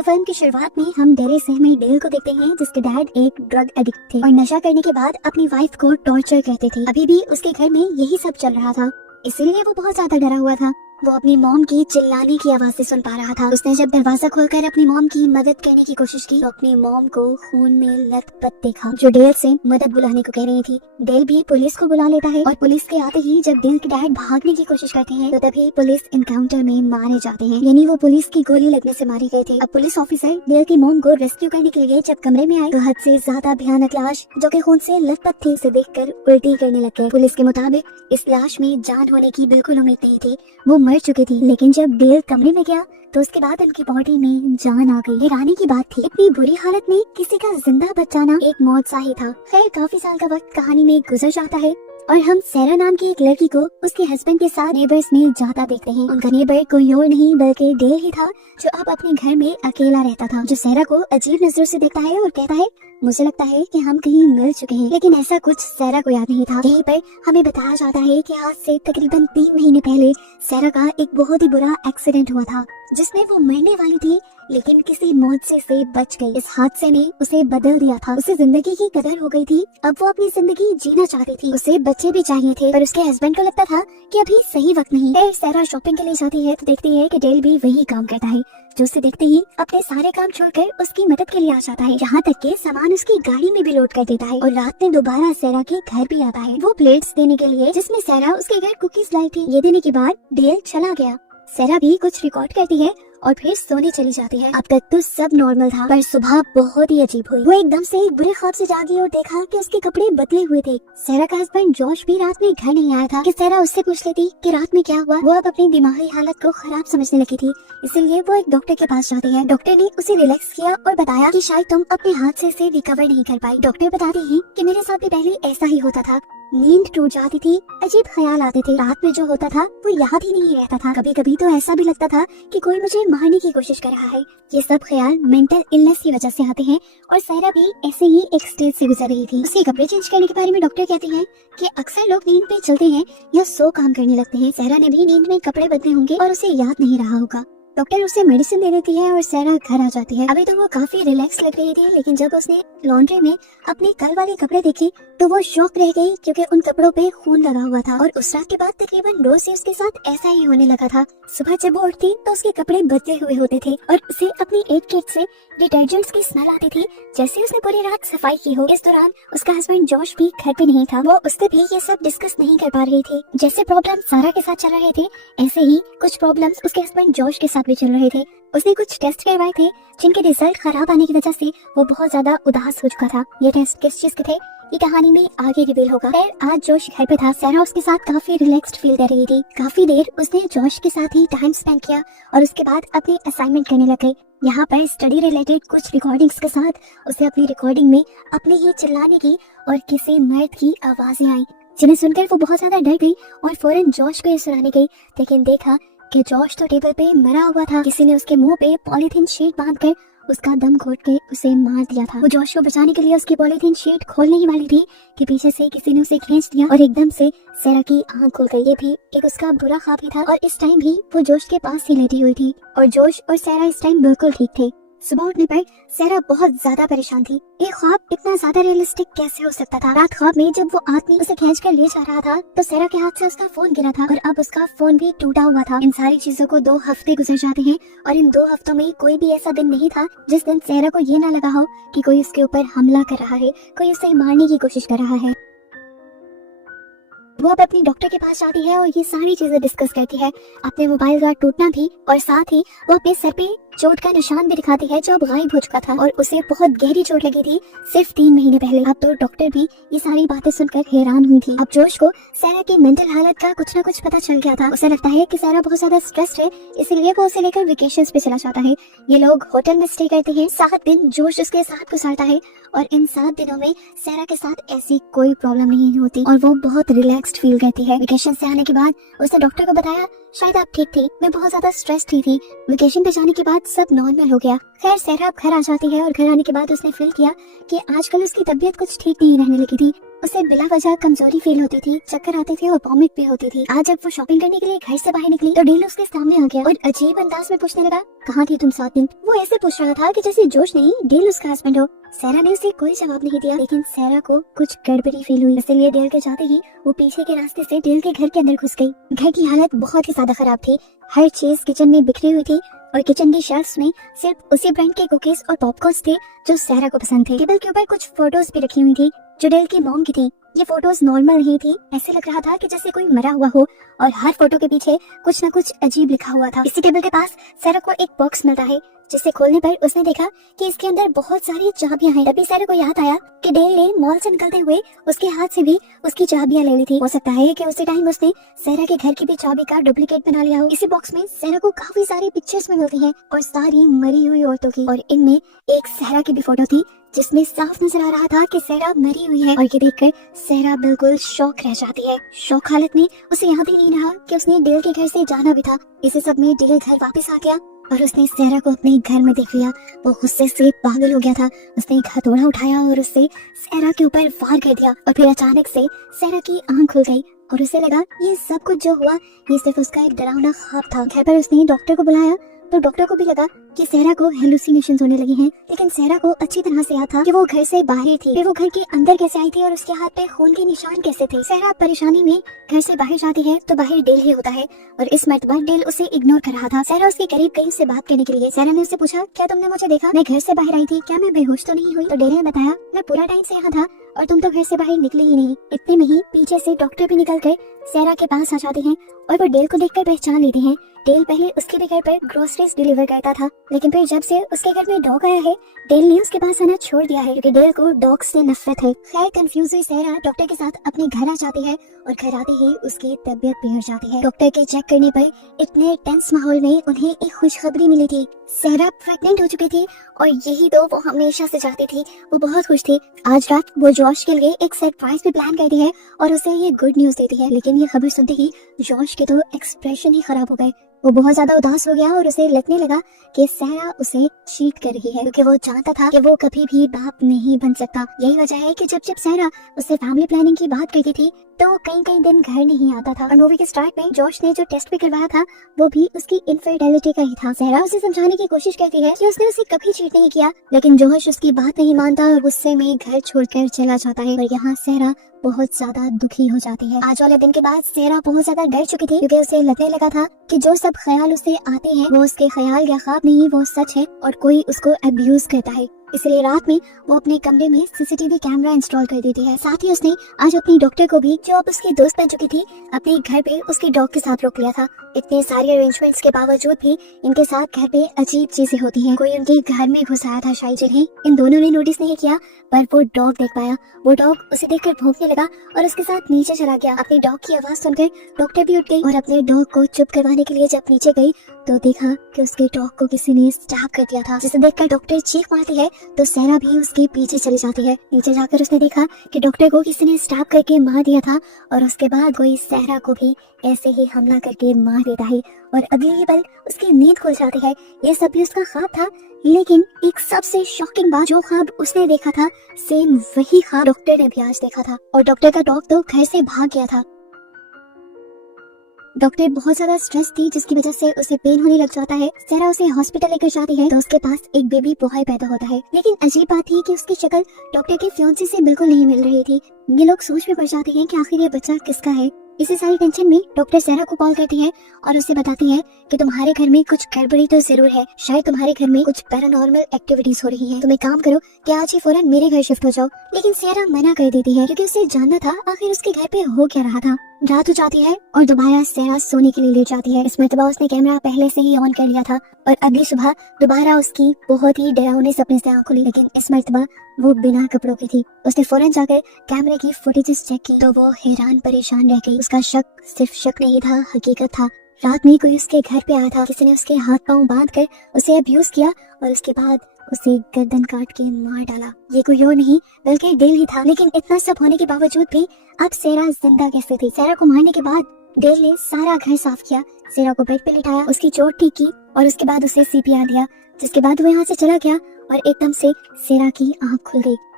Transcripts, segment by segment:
तो फिल्म की शुरुआत में हम डरे सहमे डेल को देखते हैं जिसके डैड एक ड्रग एडिक्ट थे और नशा करने के बाद अपनी वाइफ को टॉर्चर करते थे। अभी भी उसके घर में यही सब चल रहा था, इसीलिए वो बहुत ज्यादा डरा हुआ था। वो अपनी मॉम की चिल्लाने की आवाज़ें सुन पा रहा था। उसने जब दरवाजा खोलकर अपनी मॉम की मदद करने की कोशिश की तो अपनी मॉम को खून में लथपथ देखा जो डेल से मदद बुलाने को कह रही थी। डेल भी पुलिस को बुला लेता है और पुलिस के आते ही जब डेल के डैड भागने की कोशिश करते हैं तो तभी पुलिस इनकाउंटर में मारे जाते हैं, यानी वो पुलिस की गोली लगने से मारे गए थे। अब पुलिस ऑफिसर डेल की मॉम को रेस्क्यू करने के लिए जब कमरे में आए तो हद से ज्यादा भयानक लाश जो कि खून से लथपथ थी उसे देखकर उल्टी करने लग गए। पुलिस के मुताबिक इस लाश में जान होने की बिल्कुल उम्मीद नहीं थी, वो मर चुकी थी। लेकिन जब डेल कमरे में गया तो उसके बाद उनकी बॉडी में जान आ गई। हैरानी की बात थी, इतनी बुरी हालत में किसी का जिंदा बच जाना एक मौत सा ही था। खैर काफी साल का वक्त कहानी में गुजर जाता है और हम सैरा नाम की एक लड़की को उसके हस्बैंड के साथ नेबर्स में जाता देखते हैं। उनका नेबर कोई और नहीं बल्कि डेल ही था जो अब अपने घर में अकेला रहता था, जो सैरा को अजीब नजरों से देखता है और कहता है मुझे लगता है कि हम कहीं मिल चुके हैं, लेकिन ऐसा कुछ सैरा को याद नहीं था। यहीं पर हमें बताया जाता है कि आज से तकरीबन 3 महीने पहले सैरा का एक बहुत ही बुरा एक्सीडेंट हुआ था जिसमें वो मरने वाली थी लेकिन किसी मौत से बच गई। इस हादसे ने उसे बदल दिया था, उसे जिंदगी की कदर हो गई थी। अब वो अपनी जिंदगी जीना चाहती थी, उसे बच्चे भी चाहिए थे पर उसके हस्बैंड को लगता था कि अभी सही वक्त नहीं है। सैरा शॉपिंग के लिए जाती है तो देखती है कि डेल भी वही काम करता है जो उसे देखते ही अपने सारे काम छोड़कर उसकी मदद के लिए आ जाता है, यहाँ तक के सामान उसकी गाड़ी में भी लोड कर देता है और रात में दोबारा सैरा के घर भी आता है वो प्लेट्स देने के लिए जिसमें सैरा उसके घर कुकीज लाई थी। ये देने के बाद डेल चला गया। सैरा भी कुछ रिकॉर्ड करती है और फिर सोने चली जाती है। अब तक तो सब नॉर्मल था पर सुबह बहुत ही अजीब हुई। वो एकदम से एक बुरे ख्वाब से जागी और देखा कि उसके कपड़े बदले हुए थे। सैरा का हस्बैंड जॉश भी रात में घर नहीं आया था कि सैरा उससे पूछ लेती कि रात में क्या हुआ। वो अब अपनी दिमागी हालत को खराब समझने लगी थी, इसीलिए वो एक डॉक्टर के पास जाती है। डॉक्टर ने उसे रिलैक्स किया और बताया कि शायद तुम अपने हादसे से रिकवर नहीं कर पाई। डॉक्टर बताते हैं कि मेरे साथ भी पहले ऐसा ही होता था, नींद टूट जाती थी, अजीब ख्याल आते थे, रात में जो होता था वो याद ही नहीं रहता था। कभी कभी तो ऐसा भी लगता था कि कोई मुझे मारने की कोशिश कर रहा है। ये सब ख्याल मेंटल इलनेस की वजह से आते हैं और सैरा भी ऐसे ही एक स्टेज से गुजर रही थी। उसके कपड़े चेंज करने के बारे में डॉक्टर कहते हैं कि अक्सर लोग नींद पे चलते हैं या सो काम करने लगते हैं। सैरा ने भी नींद में कपड़े बदले होंगे और उसे याद नहीं रहा होगा। डॉक्टर उसे मेडिसिन दे देती है और सैरा घर आ जाती है। अभी तो वो काफी रिलैक्स लग रही थी लेकिन जब उसने लॉन्ड्री में अपने कल वाले कपड़े देखे तो वो शॉक रह गई क्योंकि उन कपड़ों पे खून लगा हुआ था और उस रात के बाद तकरीबन रोज से उसके साथ ऐसा ही होने लगा था। सुबह जब वो उठती तो उसके कपड़े बदले हुए होते थे और उसे अपनी एक किट से डिटर्जेंट्स की स्मेल आती थी जैसे उसने पूरी रात सफाई की हो। इस दौरान उसका हस्बैंड जॉश भी घर पे नहीं था, वो उससे भी ये सब डिस्कस नहीं कर पा रही थी। जैसे प्रॉब्लम सारा के साथ चल रहे थे ऐसे ही कुछ प्रॉब्लम्स उसके हस्बैंड जॉश के साथ भी चल रहे थे। उसने कुछ टेस्ट करवाए थे जिनके रिजल्ट खराब आने की वजह से वो बहुत ज्यादा उदास हो चुका था। ये टेस्ट किस चीज के थे ये कहानी में आगे रिवील होगा। खैर आज जोश घर पे था, सैरा उसके साथ काफी रिलैक्स्ड फील कर रही थी। काफी देर उसने जोश के साथ ही टाइम स्पेंड किया और उसके बाद अपनी असाइनमेंट करने लग गई। यहाँ पर स्टडी रिलेटेड कुछ रिकॉर्डिंग्स के साथ उसे अपनी रिकॉर्डिंग में अपने ही चिल्लाने की और किसी मर्द की आवाजें आई जिन्हें सुनकर वो बहुत ज्यादा डर गई और फौरन जोश को ये सुनाने गई, लेकिन देखा कि जॉश तो टेबल पे मरा हुआ था। किसी ने उसके मुंह पे पॉलीथीन शीट बांधकर उसका दम घोट के उसे मार दिया था। वो जॉश को बचाने के लिए उसकी पॉलीथीन शीट खोलने ही वाली थी कि पीछे से किसी ने उसे खींच दिया और एकदम से सैरा की आंख खुल गई। ये भी एक उसका बुरा ख्वाब ही था और इस टाइम भी वो जोश के पास ही लेटी हुई थी और जोश और सैरा इस टाइम बिल्कुल ठीक थे। सुबह उठने पर सैरा बहुत ज्यादा परेशान थी। ये ख्वाब इतना ज्यादा रियलिस्टिक कैसे हो सकता था। रात ख्वाब में जब वो आदमी उसे खींच कर ले जा रहा था तो सैरा के हाथ से उसका फोन गिरा था और अब उसका फोन भी टूटा हुआ था। इन सारी चीजों को 2 हफ्ते गुजर जाते हैं और इन 2 हफ्तों में कोई भी ऐसा दिन नहीं था जिस दिन सैरा को ये ना लगा हो कि कोई उसके ऊपर हमला कर रहा है, कोई उसे मारने की कोशिश कर रहा है। वो अब अपनी डॉक्टर के पास जाती है और ये सारी चीजें डिस्कस करती है, अपने मोबाइल का टूटना भी और साथ ही वो अपने सर पे चोट का निशान भी दिखाती है जो अब गायब हो चुका था और उसे बहुत गहरी चोट लगी थी सिर्फ 3 महीने पहले। अब तो डॉक्टर भी ये सारी बातें सुनकर हैरान हुई थी। अब जोश को सैरा की मेंटल हालत का कुछ ना कुछ पता चल गया था। उसे लगता है कि सैरा बहुत ज्यादा स्ट्रेस्ड है, इसलिए वो उसे लेकर वेकेशंस पे चला जाता है। ये लोग होटल में स्टे करते हैं। 7 दिन जोश उसके साथ गुजारता है और इन 7 दिनों में सैरा के साथ ऐसी कोई प्रॉब्लम नहीं होती और वो बहुत रिलैक्स्ड फील करती है। वेकेशन से आने के बाद उसने डॉक्टर को बताया शायद आप ठीक थी, मैं बहुत ज्यादा स्ट्रेस्ड थी। वेकेशन पे जाने के बाद सब नॉर्मल हो गया। खैर सैरा अब घर आ जाती है और घर आने के बाद उसने फील किया कि आजकल उसकी तबीयत कुछ ठीक नहीं रहने लगी थी। उसे बिला वजह कमजोरी फील होती थी, चक्कर आते थे और वॉमिट भी होती थी। आज जब वो शॉपिंग करने के लिए घर से बाहर निकली तो डेल उसके सामने आ गया और अजीब अंदाज में पूछने लगा, कहाँ थी तुम 7 दिन? वो ऐसे पूछ रहा था कि जैसे जोश नहीं डेल उसका हस्बैंड हो। सारा ने उसे कोई जवाब नहीं दिया, लेकिन सारा को कुछ गड़बड़ी फील हुई। इसलिए डेल के जाते ही वो पीछे के रास्ते से डेल के घर के अंदर घुस गई। घर की हालत बहुत ही ज्यादा खराब थी। हर चीज किचन में बिखरी हुई थी और किचन की शेल्फ्स में सिर्फ उसी ब्रांड के कुकीज और पॉपकॉर्न्स थे जो सारा को पसंद थे। टेबल के ऊपर कुछ फोटोज भी रखी हुई थी जो डेल की मॉम की थी। ये फोटोज नॉर्मल नहीं थी, ऐसे लग रहा था कि जैसे कोई मरा हुआ हो और हर फोटो के पीछे कुछ न कुछ अजीब लिखा हुआ था। इसी टेबल के पास सारा को एक बॉक्स मिलता है जिसे खोलने पर उसने देखा कि इसके अंदर बहुत सारी चाबियां हैं। तभी सारा को याद आया कि डेल ने मॉल से निकलते हुए उसके हाथ से भी उसकी चाबियां ले ली थी। हो सकता है कि उसी टाइम उसने सारा के घर की भी चाबी का डुप्लीकेट बना लिया हो। इसी बॉक्स में सारा को काफी सारी पिक्चर्स में मिलती हैं और सारी मरी हुई औरतों की, और इनमें एक सारा की भी फोटो थी जिसमें साफ नजर आ रहा था कि सारा मरी हुई है। और ये देखकर सारा बिल्कुल शॉक रह जाती है। शॉक हालत में उसे याद ही नहीं रहा कि उसने डेल के घर से जाना भी था। इसी सब में डेल घर वापस आ गया और उसने सारा को अपने घर में देख लिया। वो गुस्से से पागल हो गया था। उसने एक हथौड़ा उठाया और उससे सारा के ऊपर वार कर दिया और फिर अचानक से सारा की आंख खुल गई और उसे लगा ये सब कुछ जो हुआ ये सिर्फ उसका एक डरावना ख्वाब था। घर पर उसने डॉक्टर को बुलाया तो डॉक्टर को भी लगा कि सारा को हेलुसिनेशंस होने लगे हैं, लेकिन सारा को अच्छी तरह से याद था कि वो घर से बाहर थी। फिर वो घर के अंदर कैसे आई थी और उसके हाथ पे खून के निशान कैसे थे। सारा परेशानी में घर से बाहर जाती है तो बाहर डेल ही होता है और इस मर्तबा डेल उसे इग्नोर कर रहा था। सारा उसके करीब गई उससे बात करने के लिए। सारा ने उससे पूछा, क्या तुमने मुझे देखा? मैं घर से बाहर आई थी, क्या मैं बेहोश तो नहीं हुई? तो डेल ने बताया, मैं पूरा टाइम से यहाँ था और तुम तो घर से बाहर निकले ही नहीं। इतने में ही पीछे से डॉक्टर भी निकल कर सारा के पास आ जाते हैं और वो डेल को देखकर पहचान लेते हैं। डेल पहले उसके भी घर पर ग्रोसरीज डिलीवर करता था, लेकिन फिर जब से उसके घर में डॉग आया है डेल ने उसके पास आना छोड़ दिया है क्योंकि डेल को डॉग से नफरत है। खैर कंफ्यूज हुई सारा डॉक्टर के साथ अपने घर आ जाती है और घर आते ही उसकी तबीयत बिगड़ जाती है। डॉक्टर के चेक करने पर इतने टेंस माहौल में उन्हें एक खुशखबरी मिली थी। सारा प्रेग्नेंट हो चुकी थी और यही तो वो हमेशा से चाहती थी। वो बहुत खुश थी। आज रात वो जॉश के लिए एक सरप्राइज भी प्लान करती है और उसे ये गुड न्यूज देती है, लेकिन ये खबर सुनते ही जॉश के तो एक्सप्रेशन ही खराब हो गए। वो बहुत ज्यादा उदास हो गया और उसे लगने लगा कि सारा उसे चीट कर रही है क्योंकि वो जानता था कि वो कभी भी बाप नहीं बन सकता। यही वजह है कि जब जब सारा उससे फैमिली प्लानिंग की बात करती थी तो कई कई दिन घर नहीं आता था। और मूवी के स्टार्ट में जॉश ने जो टेस्ट भी करवाया था वो भी उसकी इनफिडेलिटी का ही था। सारा उसे समझाने की कोशिश करती है कि उसने उसे कभी चीट नहीं किया, लेकिन जॉश उसकी बात नहीं मानता और गुस्से में घर छोड़कर चला जाता है। और यहाँ सारा बहुत ज्यादा दुखी हो जाती है। आज वाले दिन के बाद सारा बहुत ज्यादा डर चुकी थी क्योंकि उसे लगने लगा था कि जो सब ख्याल उसे आते हैं वो उसके ख्याल या ख्वाब नहीं, वो सच है और कोई उसको अब्यूज करता है। इसलिए रात में वो अपने कमरे में सीसीटीवी कैमरा इंस्टॉल कर देती है। साथ ही उसने आज अपनी डॉक्टर को भी, जो अब उसकी दोस्त बन चुकी थी, अपने घर पे उसके डॉग के साथ रोक लिया था। इतने सारे अरेंजमेंट्स के बावजूद भी इनके साथ घर पे अजीब चीजें होती हैं। कोई उनके घर में घुस आया था शायद, जिन्हें इन दोनों ने नोटिस नहीं किया, पर वो डॉग देख पाया। वो डॉग उसे देखकर भौंकने लगा और उसके साथ नीचे चला गया। अपनी डॉग की आवाज सुनकर डॉक्टर भी उठ गई और अपने डॉग को चुप करवाने के लिए जब नीचे गई तो देखा कि उसके डॉग को किसी ने स्टैब कर दिया था, जिसे देखकर डॉक्टर चीख मारती है तो सारा भी उसके पीछे चली जाती है। नीचे जाकर उसने देखा कि डॉक्टर को किसी ने स्टैब करके मार दिया था और उसके बाद कोई सारा को भी ऐसे ही हमला करके मार देता है और अगले ही पल उसकी नींद खुल जाती है। ये सब भी उसका ख्वाब था, लेकिन एक सबसे शॉकिंग बात, जो ख्वाब उसने देखा था सेम वही ख्वाब डॉक्टर ने भी आज देखा था और डॉक्टर का डॉग तो घर से भाग गया था। डॉक्टर बहुत ज्यादा स्ट्रेस थी जिसकी वजह से उसे पेन होने लग जाता है। सारा उसे हॉस्पिटल लेकर जाती है तो उसके पास एक बेबी बॉय पैदा होता है, लेकिन अजीब बात थी कि उसकी शक्ल डॉक्टर के फियांसे से बिल्कुल नहीं मिल रही थी। ये लोग सोच में पड़ जाते हैं कि आखिर ये बच्चा किसका है। इसी सारी टेंशन में डॉक्टर सारा को कॉल करती है और उसे बताती है कि तुम्हारे घर में कुछ गड़बड़ी तो जरूर है, शायद तुम्हारे घर में कुछ पैरानॉर्मल एक्टिविटीज हो रही हैं। तुम एक काम करो कि आज ही फौरन मेरे घर शिफ्ट हो जाओ। लेकिन सारा मना कर देती है क्योंकि उसे जानना था आखिर उसके घर पे हो क्या रहा था। रात हो जाती है और दोबारा सारा सोने के लिए लेट जाती है। इस मरतबा उसने कैमरा पहले से ही ऑन कर लिया था और अगली सुबह दोबारा उसकी बहुत ही डरावने सपने से आँख खुली, लेकिन इस मरतबा वो बिना कपड़ों की थी। उसने फौरन जाकर कैमरे की फुटेजेस चेक की तो वो हैरान परेशान रह गई। उसका शक सिर्फ शक नहीं था, हकीकत था। रात में कोई उसके घर पे आया था, किसी ने उसके हाथ पांव बांध कर उसे अब्यूज किया और उसके बाद उसे गर्दन काट के मार डाला। ये कोई और नहीं बल्कि डेल ही था। लेकिन इतना सब होने के बावजूद भी अब सारा जिंदा कैसे थी? सारा को मारने के बाद डेल ने सारा घर साफ किया, सारा को बेड पे लिटाया, उसकी चोट ठीक की और उसके बाद उसे CPR दिया, जिसके बाद वो यहाँ से चला गया और एकदम से सारा की आँख खुल गई।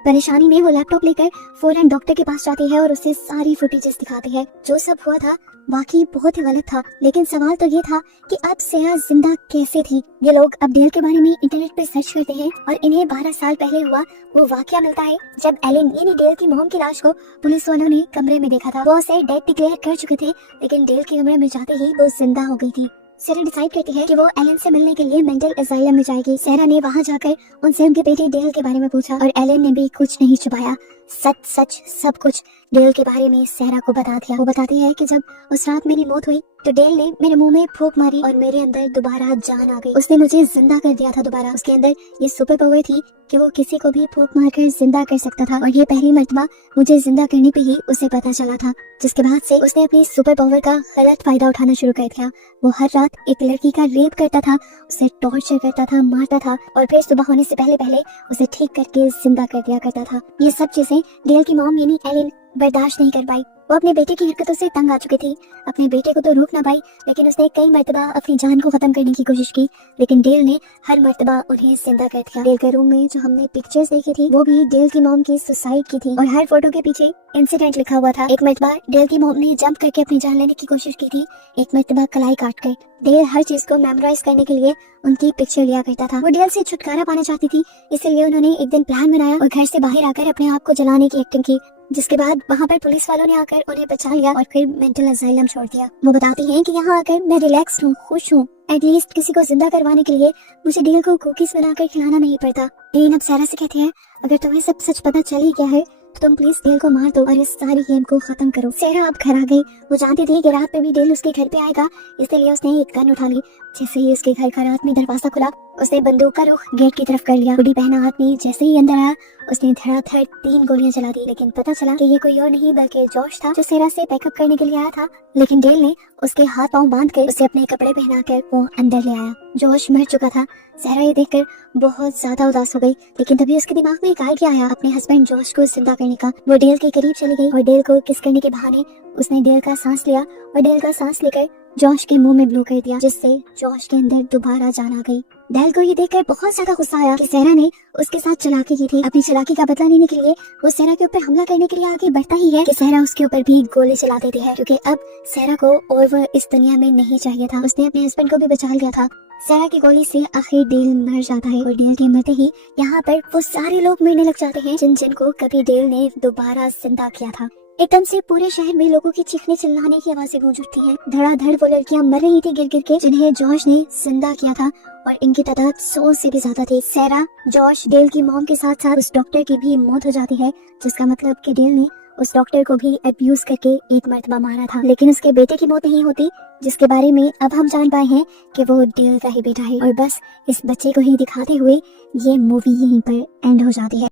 परेशानी में वो लैपटॉप लेकर फौरन डॉक्टर के पास जाती है और उसे सारी फुटेजेस दिखाती है। जो सब हुआ था वाकई बहुत ही गलत था, लेकिन सवाल तो ये था कि अब सेरा जिंदा कैसे थी। ये लोग अब डेल के बारे में इंटरनेट पे सर्च करते हैं और इन्हें 12 साल पहले हुआ वो वाकया मिलता है जब एलन यानी डेल की मॉम की लाश को पुलिस वालों ने कमरे में देखा था। वो उसे डेड डिक्लेयर कर चुके थे, लेकिन डेल के कमरे में जाते ही वो जिंदा हो गई थी। सेरा डिसाइड करती है कि वो एलन से मिलने के लिए मेंटल असाइलम में जाएगी। सेरा ने वहां जाकर उनसे उनके बेटे डेल के बारे में पूछा और एलन ने भी कुछ नहीं छुपाया, सच सच सब कुछ डेल के बारे में सेरा को बता दिया। वो बताती है कि जब उस रात मेरी मौत हुई तो डेल ने मेरे मुंह में फूंक मारी और मेरे अंदर दोबारा जान आ गई। उसने मुझे जिंदा कर दिया था दोबारा। उसके अंदर ये सुपर पावर थी कि वो किसी को भी फूंक मारकर जिंदा कर सकता था और ये पहली मर्तबा मुझे जिंदा करने पे ही उसे पता चला था, जिसके बाद से उसने अपनी सुपर पावर का गलत फायदा उठाना शुरू कर दिया। वो हर रात एक लड़की का रेप करता था, उसे टॉर्चर करता था, मारता था और फिर सुबह होने से पहले पहले उसे ठीक करके जिंदा कर दिया करता था। ये सब चीजें डेल की मॉम यानी एलन बर्दाश्त नहीं कर पाई। वो अपने बेटे की हरकतों से तंग आ चुकी थी। अपने बेटे को तो रोक ना पाई, लेकिन उसने कई मर्तबा अपनी जान को खत्म करने की कोशिश की, लेकिन डेल ने हर मर्तबा उन्हें जिंदा कर दिया। डेल के रूम में जो हमने पिक्चर्स देखी थी वो भी डेल की मॉम की सुसाइड की थी और हर फोटो के पीछे इंसिडेंट लिखा हुआ था। एक मर्तबा डेल की मॉम ने जंप करके अपनी जान लेने की कोशिश की थी, एक मर्तबा कलाई काट कर। डेल हर चीज को मेमोराइज करने के लिए उनकी पिक्चर लिया करता था। वो डेल से छुटकारा पाना चाहती थी, इसलिए उन्होंने एक दिन प्लान बनाया और घर से बाहर आकर अपने आप को जलाने की एक्टिंग की, जिसके बाद वहाँ पर पुलिस वालों ने आकर उन्हें बचा लिया और फिर मेंटल असाइलम छोड़ दिया। वो बताती हैं कि यहाँ आकर मैं रिलैक्स हूँ, खुश हूँ। एटलीस्ट किसी को जिंदा करवाने के लिए मुझे डेल को कुकीज बनाकर खिलाना नहीं पड़ता। डेल अब सेरा से कहते हैं, अगर तुम्हें सब सच पता चल ही गया है तो तुम प्लीज डेल को मार दो और इस सारी गेम को खत्म करो। सेरा अब घर आ गई। वो जानती थी कि रात में भी डेल उसके घर पे आएगा, इसलिए उसने एक गन उठा ली। जैसे ही उसके घर का रात में दरवाजा खुला, उसने बंदूक का रुख गेट की तरफ कर लिया। बूढ़ी पहना आदमी जैसे ही अंदर आया, उसने धड़ाधड़ 3 गोलियां चला दी, लेकिन पता चला कि ये कोई और नहीं बल्कि जॉश था, जो सेरा से बैकअप करने के लिए आया था। लेकिन डेल ने उसके हाथ पांव बांध कर उसे अपने कपड़े पहनाकर वो अंदर ले आया। जॉश मर चुका था। सेरा ये देखकर बहुत ज्यादा उदास हो गई, लेकिन तभी उसके दिमाग में एक आइडिया आया अपने हस्बैंड जॉश को जिंदा करने का। वो डेल के करीब चली गई और डेल को किस करने के बहाने उसने डेल का सांस लिया और डेल का सांस लेकर जॉश के मुंह में ब्लो कर दिया, जिससे जॉश के अंदर दोबारा जान आ गई। डेल को ये देखकर बहुत ज्यादा गुस्सा आया कि सेरा ने उसके साथ चालाकी की थी। अपनी चालाकी का बदला लेने के लिए वो सेरा के ऊपर हमला करने के लिए आगे बढ़ता ही है कि सेरा उसके ऊपर भी गोली चला देती है, क्योंकि अब सेरा को और वो इस दुनिया में नहीं चाहिए था। उसने अपने हस्बैंड को भी बचा लिया था। सेरा की गोली से आखिर डेल मर जाता है और डेल के मरते ही यहाँ पर वो सारे लोग मरने लग जाते हैं जिनको कभी डेल ने दोबारा जिंदा किया था। एकदम से पूरे शहर में लोगों की चीखने चिल्लाने की आवाजें गूंज उठती हैं। धड़ाधड़ वो लड़कियां मर रही थी गिर गिर के, जिन्हें जॉश ने जिंदा किया था और इनकी तादाद 100 से भी ज्यादा थी। सेरा, जॉश, डेल की मॉम के साथ साथ उस डॉक्टर की भी मौत हो जाती है, जिसका मतलब कि डेल ने उस डॉक्टर को भी अब्यूज करके एक मर्तबा मारा था। लेकिन उसके बेटे की मौत नहीं होती, जिसके बारे में अब हम जान पाए हैं कि वो डेल का ही बेटा है। और बस इस बच्चे को ही दिखाते हुए ये मूवी यहीं पर एंड हो जाती है।